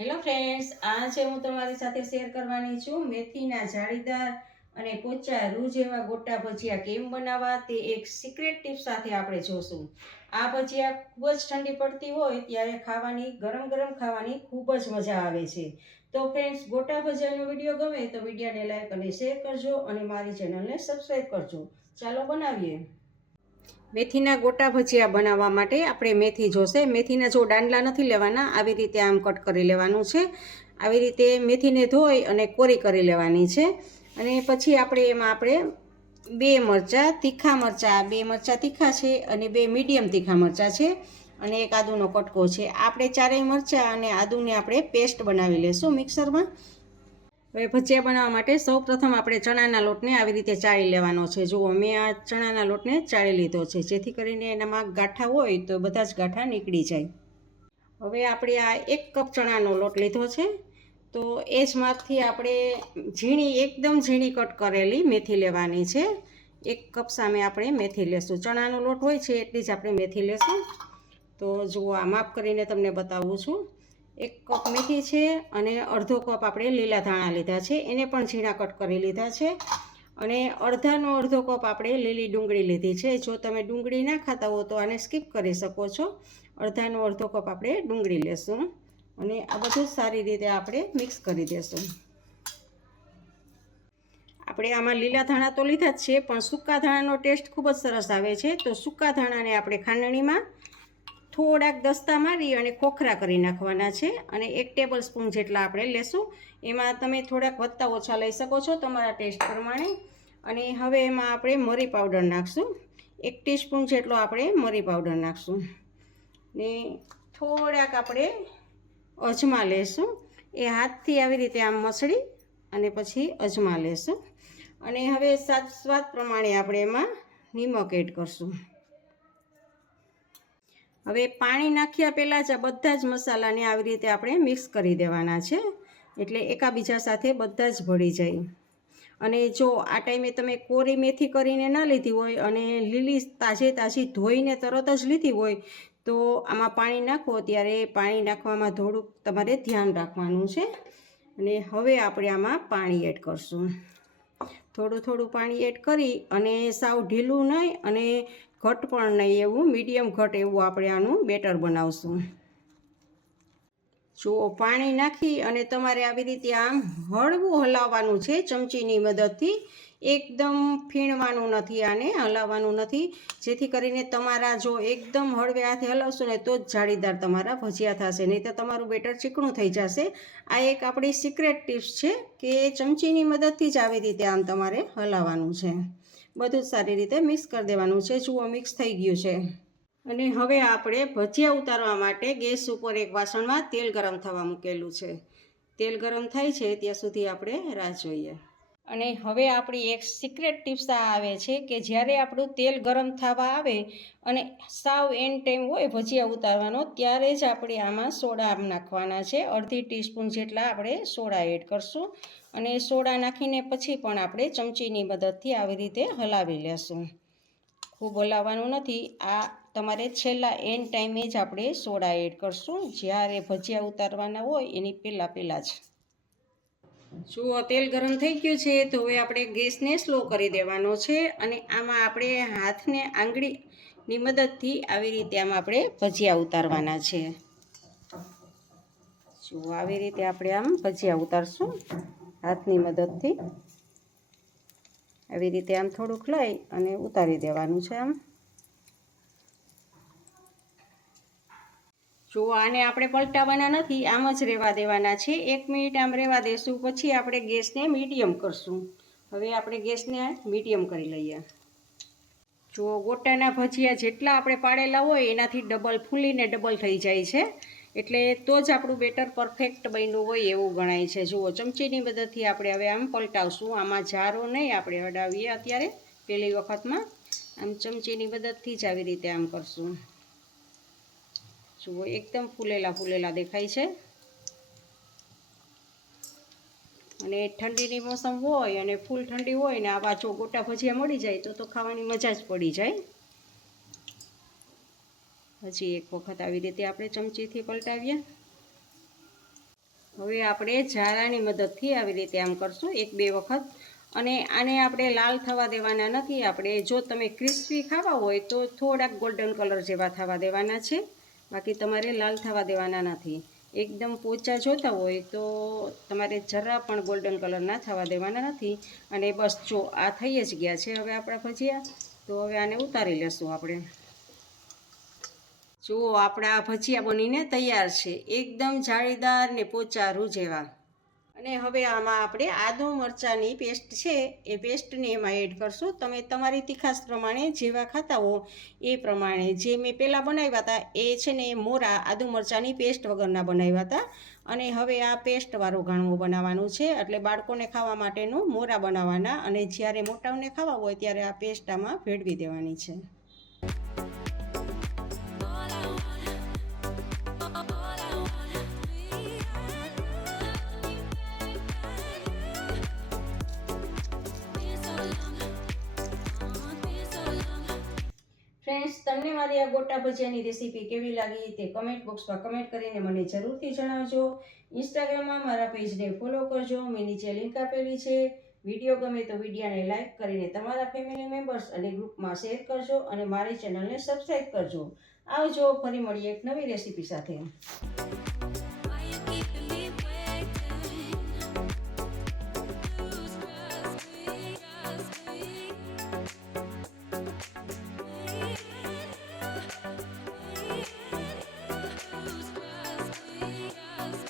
Hello friends, આજે હું તમારી સાથે શેર કરવાની છું મેથીના જાળીદાર અને પોચા રૂ જેવા ગોટા ભજીયા કેમ બનાવવા તે એક સિક્રેટ ટિપ સાથે આપણે જોશું। આ ભજીયા ખૂબ જ ઠંડી પડતી હોય ત્યારે ખાવાની ગરમ ખાવાની ખૂબ જ મજા આવે છે। તો ફ્રેન્ડ્સ, ગોટા ભજીયાનો વિડીયો ગમે તો વિડીયોને લાઈક અને શેર કરજો અને મારી ચેનલને સબસ્ક્રાઈબ કરજો। ચાલો બનાવીએ। મેથીના ગોટા ભજીયા બનાવવા માટે આપણે મેથી જોશે। મેથીના જો દાંડલા નથી લેવાના, આવી રીતે આમ કટ કરી લેવાનું છે। આવી રીતે મેથીને ધોઈ અને કોરી કરી લેવાની છે। અને પછી આપણે બે મરચાં તીખા મરચાં, બે મરચાં તીખા છે અને બે મીડિયમ તીખા મરચાં છે અને એક આદુનો કટકો છે। આપણે ચારેય મરચાં અને આદુને આપણે પેસ્ટ બનાવી લેશું મિક્સરમાં। હવે ભજીયા બનાવવા માટે સૌપ્રથમ આપણે ચણાના લોટને આવી રીતે ચાળી લેવાનો છે। જુઓ, મેં આ ચણાના લોટને ચાળી લીધો છે જેથી કરીને એનામાં ગાંઠા હોય તો બધા જ ગાંઠા નીકળી જાય। હવે આપણે આ 1 કપ ચણાનો લોટ લીધો છે, તો એ જ માપથી આપણે એકદમ ઝીણી કટ કરેલી મેથી લેવાની છે। 1 કપ સામે આપણે મેથી લેશું। ચણાનો લોટ હોય છે એટલી જ આપણે મેથી લેશું। તો જુઓ, આ માપ કરીને તમને બતાવું છું। 1 કપ મેથી છે અને અડધો કપ આપણે લીલા ધાણા લીધા છે, એને પણ ઝીણા કટ કરી લીધા છે। અને અડધો કપ આપણે લીલી ડુંગળી લીધી છે। જો તમે ડુંગળી ના ખાતા હો તો આને સ્કીપ કરી શકો છો। અડધો કપ આપણે ડુંગળી લેશું અને આ બધું સારી રીતે આપણે મિક્સ કરી દેશું। આપણે આમાં લીલા ધાણા તો લીધા જ છે, પણ સૂકા ધાણાનો ટેસ્ટ ખૂબ જ સરસ આવે છે। તો સૂકા ધાણાને આપણે ખાંડણીમાં થોડાક દસ્તા મારી અને ખોખરા કરી નાખવાના છે અને 1 ટેબલ સ્પૂન જેટલા આપણે લેશું। એમાં તમે થોડાક વધતા ઓછા લઈ શકો છો તમારા ટેસ્ટ પ્રમાણે। અને હવે એમાં આપણે મરી પાવડર નાખશું। 1 ટીસ્પૂન જેટલો આપણે મરી પાવડર નાખશું ને થોડાક આપણે અજમા લેશું। એ હાથથી આવી રીતે આમ મસળી અને પછી અજમા લેશું। અને હવે સ્વાદ પ્રમાણે આપણે એમાં નિમક એડ કરશું। હવે પાણી નાખ્યા પહેલાં જ આ બધા જ મસાલાને આવી રીતે આપણે મિક્સ કરી દેવાના છે, એટલે એકાબીજા સાથે બધા જ ભળી જાય। અને જો આ ટાઈમે તમે કોરી મેથી કરીને ના લીધી હોય અને લીલી તાજી ધોઈને તરત જ લીધી હોય તો આમાં પાણી નાખો ત્યારે પાણી નાખવામાં થોડુંક તમારે ધ્યાન રાખવાનું છે। અને હવે આપણે આમાં પાણી એડ કરશું। થોડું પાણી એડ કરી અને સાવ ઢીલું નહીં અને ઘટ પણ નહીં, એવું મીડિયમ ઘટ એવું આપણે આનું બેટર બનાવશું। જો પાણી નાખી અને તમારે આવી રીતે આમ હળવું હલાવવાનું છે ચમચીની મદદથી। એકદમ ફીણવાનું નથી, આને હલાવવાનું નથી, જેથી કરીને તમારા જો એકદમ હળવે હાથે હલાવશો ને તો જ જાળીદાર તમારા ભજીયા થશે, નહીં તો તમારું બેટર ચીકણું થઈ જશે। આ એક આપણી સિક્રેટ ટિપ્સ છે કે ચમચીની મદદથી જ આવી રીતે આમ તમારે હલાવવાનું છે। બધું જ સારી રીતે મિક્સ કરી દેવાનું છે। જુઓ, મિક્સ થઈ ગયું છે। અને હવે આપણે ભજીયા ઉતારવા માટે ગેસ ઉપર એક વાસણમાં તેલ ગરમ થવા મૂકેલું છે। તેલ ગરમ થાય છે ત્યાં સુધી આપણે રાહ જોઈએ। અને હવે આપણી એક સિક્રેટ ટિપ્સ આ આવે છે કે જ્યારે આપણું તેલ ગરમ થવા આવે અને સાવ એન્ડ ટાઈમ હોય ભજીયા ઉતારવાનો ત્યારે જ આપણે આમાં સોડા નાખવાના છે। અડધી ટીસ્પૂન જેટલા આપણે સોડા એડ કરશું અને સોડા નાખીને પછી પણ આપણે ચમચીની મદદથી આવી રીતે હલાવી લેશું। ખૂબ હલાવવાનું નથી, આ તમારે છેલ્લા એન્ડ ટાઈમે જ આપણે સોડા એડ કરશું, જ્યારે ભજીયા ઉતારવાના હોય એની પહેલાં જ। જુઓ, તેલ ગરમ થઈ ગયું છે તો હવે આપણે ગેસને સ્લો કરી દેવાનો છે અને આમાં આપણે હાથને આંગળીની મદદથી આવી રીતે આમાં આપણે ભજીયા ઉતારવાના છે। જુઓ, આવી રીતે આપણે આમ ભજીયા ઉતારશું હાથની મદદથી। આવી રીતે આમ થોડુંક લઈ અને ઉતારી દેવાનું છે આમ। જો આને આપણે પલટાવવાના નથી, આમ જ રહેવા દેવાના છે। 1 મિનિટ આમ રહેવા દેશું, પછી આપણે ગેસને મીડિયમ કરશું। હવે આપણે ગેસને મીડિયમ કરી લઈએ। જો ગોટાના ભજીયા જેટલા આપણે પાડેલા હોય એનાથી ફૂલીને ડબલ થઈ જાય છે, એટલે તો જ આપણું બેટર પરફેક્ટ બન્યું હોય એવું ગણાય છે। જુઓ, ચમચીની મદદથી આપણે હવે આમ પલટાવશું। આમાં જારો નહીં આપણે અડાવીએ અત્યારે પહેલી વખતમાં, આમ ચમચીની મદદથી જ આવી રીતે આમ કરશું। જુઓ, એકદમ ફૂલેલા દેખાય છે। અને ઠંડીની મોસમ હોય અને ફૂલ ઠંડી હોય ને આવા જો ગોટા ભજીયા મળી જાય તો ખાવાની મજા જ પડી જાય। હજી એક વખત આવી રીતે આપણે ચમચીથી પલટાવીએ। હવે આપણે જાળાની મદદથી આવી રીતે આમ કરશું 1-2 વખત. અને આને આપણે લાલ થવા દેવાના નથી. આપણે જો તમે ક્રિસ્પી ખાવા હોય તો થોડાક ગોલ્ડન કલર જેવા થવા દેવાના છે, બાકી તમારે લાલ થવા દેવાના નથી. એકદમ પોચા જોતા હોય તો તમારે જરા પણ ગોલ્ડન કલર ના થવા દેવાના નથી. અને બસ જો આ થઈ જ ગયા છે હવે આપણા ભજીયા. તો હવે આને ઉતારી લેશું આપણે. જુઓ આપણા ભજીયા બનીને તૈયાર છે, એકદમ જાળીદાર ને પોચા રૂ જેવા. અને હવે આમાં આપણે આદુ મરચાંની પેસ્ટ છે એ પેસ્ટને એમાં એડ કરશું. તમે તમારી તીખાશ પ્રમાણે જેવા ખાતા હો એ પ્રમાણે. જે મેં પહેલાં બનાવ્યા હતા એ છે ને મોરા આદુ મરચાંની પેસ્ટ વગરના બનાવ્યા હતા. અને હવે આ પેસ્ટવાળું ઘાણું બનાવવાનું છે, એટલે બાળકોને ખાવા માટેનું મોરા બનાવવાના. અને જ્યારે મોટાઓને ખાવા હોય ત્યારે આ પેસ્ટ આમાં ભેળવી દેવાની છે. ફ્રેન્ડ્સ, તમને મારી આ ગોટા ભજીયાની રેસીપી કેવી લાગી તે કમેન્ટ બોક્સમાં કમેન્ટ કરીને મને જરૂરથી જણાવજો. ઇન્સ્ટાગ્રામમાં મારા પેજને ફોલો કરજો, મેં નીચે લિંક આપેલી છે. વિડીયો ગમે તો વિડીયોને લાઇક કરીને તમારા ફેમિલી મેમ્બર્સ અને ગ્રુપમાં શેર કરજો અને મારી ચેનલને સબસ્ક્રાઈબ કરજો. આવજો, ફરી મળીએ એક નવી રેસીપી સાથે.